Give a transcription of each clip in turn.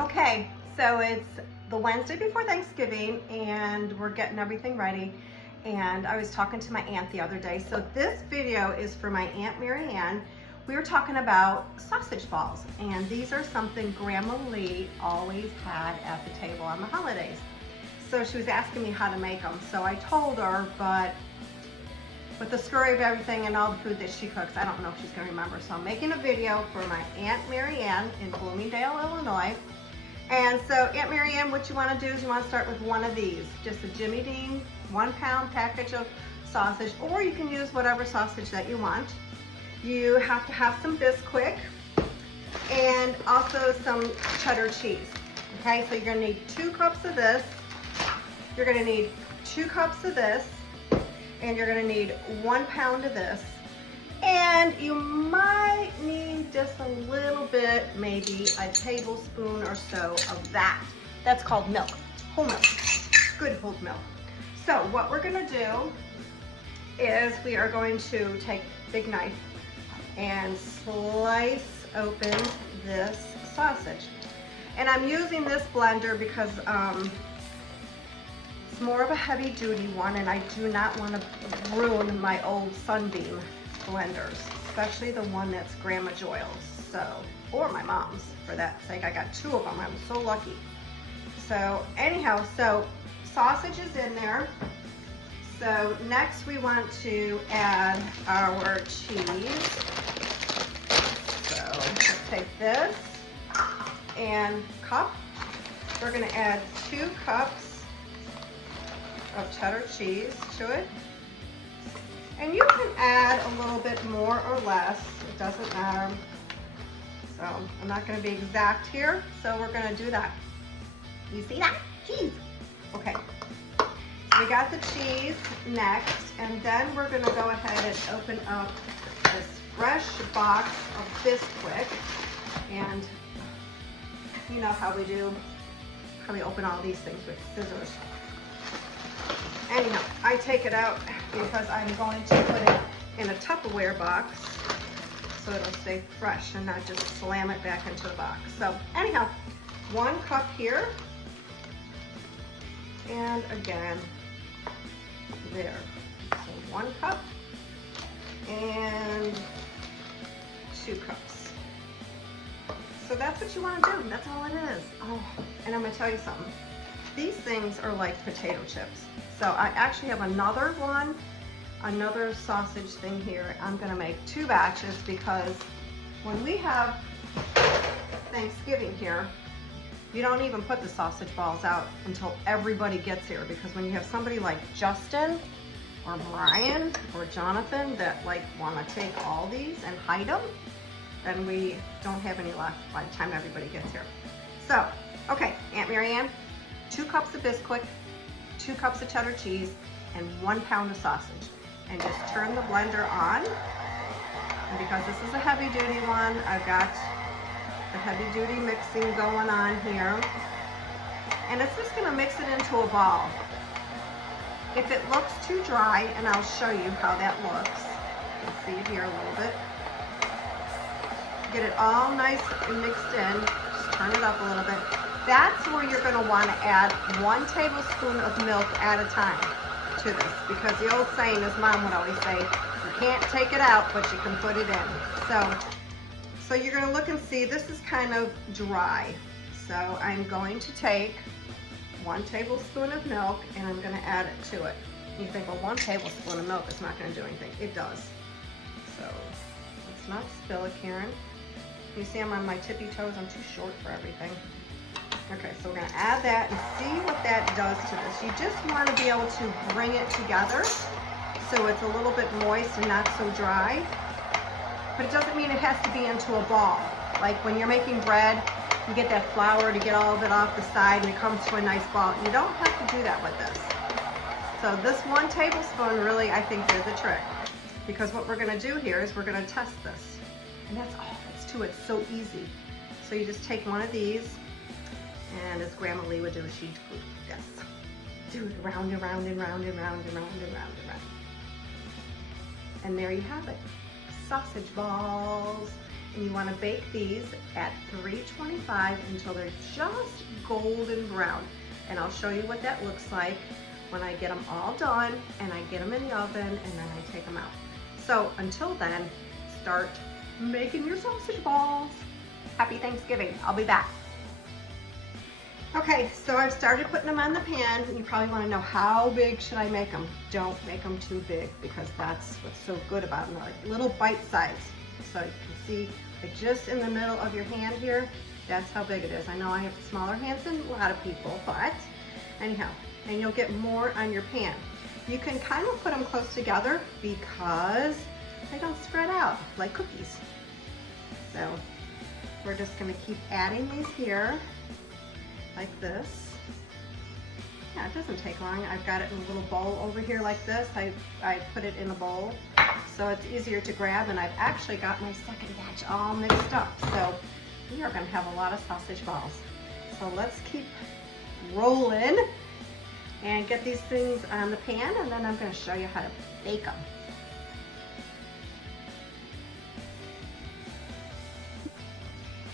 Okay, so it's the Wednesday before Thanksgiving and we're getting everything ready. And I was talking to my aunt the other day. So this video is for my Aunt Mary Ann. We were talking about sausage balls, and these are something Grandma Lee always had at the table on the holidays. So she was asking me how to make them. So I told her, but with the scurry of everything and all the food that she cooks, I don't know if she's gonna remember. So I'm making a video for my Aunt Mary Ann in Bloomingdale, Illinois. And so Aunt Mary Ann, what you wanna do is you wanna start with one of these, just a Jimmy Dean 1 pound package of sausage, or you can use whatever sausage that you want. You have to have some Bisquick and also some cheddar cheese. Okay, so you're gonna need 2 cups of this. You're gonna need 2 cups of this, and you're gonna need 1 pound of this. And you might need just a little bit, maybe a tablespoon or so of that. That's called milk, whole milk, good whole milk. So what we're gonna do is we are going to take a big knife and slice open this sausage. And I'm using this blender because it's more of a heavy duty one, and I do not want to ruin my old Sunbeam blenders, especially the one that's Grandma Joyle's, so, or my mom's for that sake. I got 2 of them, I'm so lucky. So anyhow, so sausage is in there. So next we want to add our cheese. So let's take this and cup. We're gonna add 2 cups of cheddar cheese to it. And you can add a little bit more or less, it doesn't matter. So I'm not gonna be exact here, so we're gonna do that. You see that? Cheese. Okay. We got the cheese next, and then we're gonna go ahead and open up this fresh box of Bisquick. And you know how we do, how we open all these things with scissors. Anyhow, I take it out because I'm going to put it in a Tupperware box so it'll stay fresh and not just slam it back into the box. So anyhow, 1 cup here, and again, there. So 1 cup and 2 cups. So that's what you want to do. That's all it is. Oh, and I'm going to tell you something. These things are like potato chips. So I actually have another one, another sausage thing here. I'm going to make 2 batches because when we have Thanksgiving here, you don't even put the sausage balls out until everybody gets here, because when you have somebody like Justin or Brian or Jonathan that like want to take all these and hide them, then we don't have any left by the time everybody gets here. So, okay, Aunt Mary Ann, 2 cups of Bisquick, 2 cups of cheddar cheese, and 1 pound of sausage. And just turn the blender on. And because this is a heavy duty one, I've got the heavy duty mixing going on here. And it's just gonna mix it into a ball. If it looks too dry, and I'll show you how that looks. You can see it here a little bit. Get it all nice and mixed in. Just turn it up a little bit. That's where you're gonna wanna add 1 tablespoon of milk at a time to this, because the old saying, as Mom would always say, you can't take it out, but you can put it in. So you're gonna look and see, this is kind of dry. So I'm going to take 1 tablespoon of milk and I'm gonna add it to it. You think, well, 1 tablespoon of milk is not gonna do anything. It does. So let's not spill it, Karen. You see I'm on my tippy toes, I'm too short for everything. Okay, so we're gonna add that and see what that does to this. You just wanna be able to bring it together so it's a little bit moist and not so dry. But it doesn't mean it has to be into a ball. Like when you're making bread, you get that flour to get all of it off the side and it comes to a nice ball. You don't have to do that with this. So this 1 tablespoon really, I think, did the trick. Because what we're gonna do here is we're gonna test this. And that's all that's to it, so easy. So you just take one of these, and as Grandma Lee would do, she'd yes, do it round and round and round and round and round and round and round. And there you have it, sausage balls. And you want to bake these at 325 until they're just golden brown. And I'll show you what that looks like when I get them all done and I get them in the oven and then I take them out. So until then, start making your sausage balls. Happy Thanksgiving. I'll be back. Okay, so I've started putting them on the pan. You probably want to know how big should I make them. Don't make them too big because that's what's so good about them. They're like little bite size. So you can see like just in the middle of your hand here, that's how big it is. I know I have smaller hands than a lot of people, but anyhow, and you'll get more on your pan. You can kind of put them close together because they don't spread out like cookies. So we're just gonna keep adding these here like this. Yeah, it doesn't take long. I've got it in a little bowl over here like this. I put it in a bowl so it's easier to grab, and I've actually got my second batch all mixed up. So we are gonna have a lot of sausage balls. So let's keep rolling and get these things on the pan, and then I'm gonna show you how to bake them.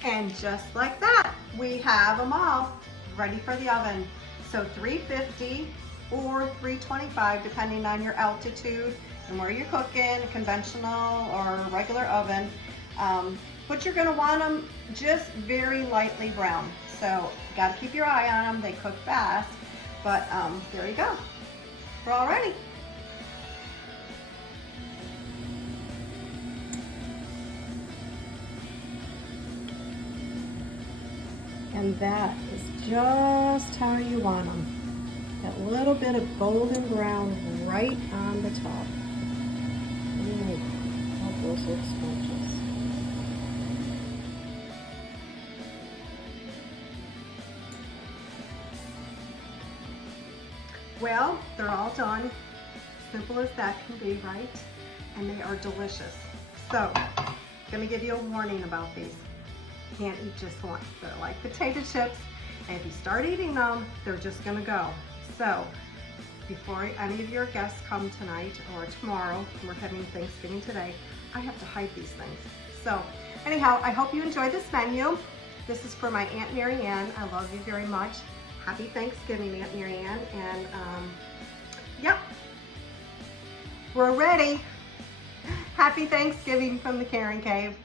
And just like that, we have them all ready for the oven. So 350 or 325, depending on your altitude and where you're cooking, a conventional or regular oven. But you're gonna want them just very lightly brown. So you gotta keep your eye on them, they cook fast. But there you go, we're all ready. And that is just how you want them. That little bit of golden brown right on the top. Ooh, how those look scrumptious. Well, they're all done. Simple as that can be, right? And they are delicious. So, I'm gonna give you a warning about these. Can't eat just one. They're like potato chips, and if you start eating them, they're just gonna go. So before any of your guests come tonight or tomorrow, we're having Thanksgiving today, I have to hide these things. So anyhow, I hope you enjoyed this menu. This is for my Aunt Mary Ann. I love you very much. Happy Thanksgiving, Aunt Mary Ann. And yep, we're ready. Happy Thanksgiving from the Karen Cave.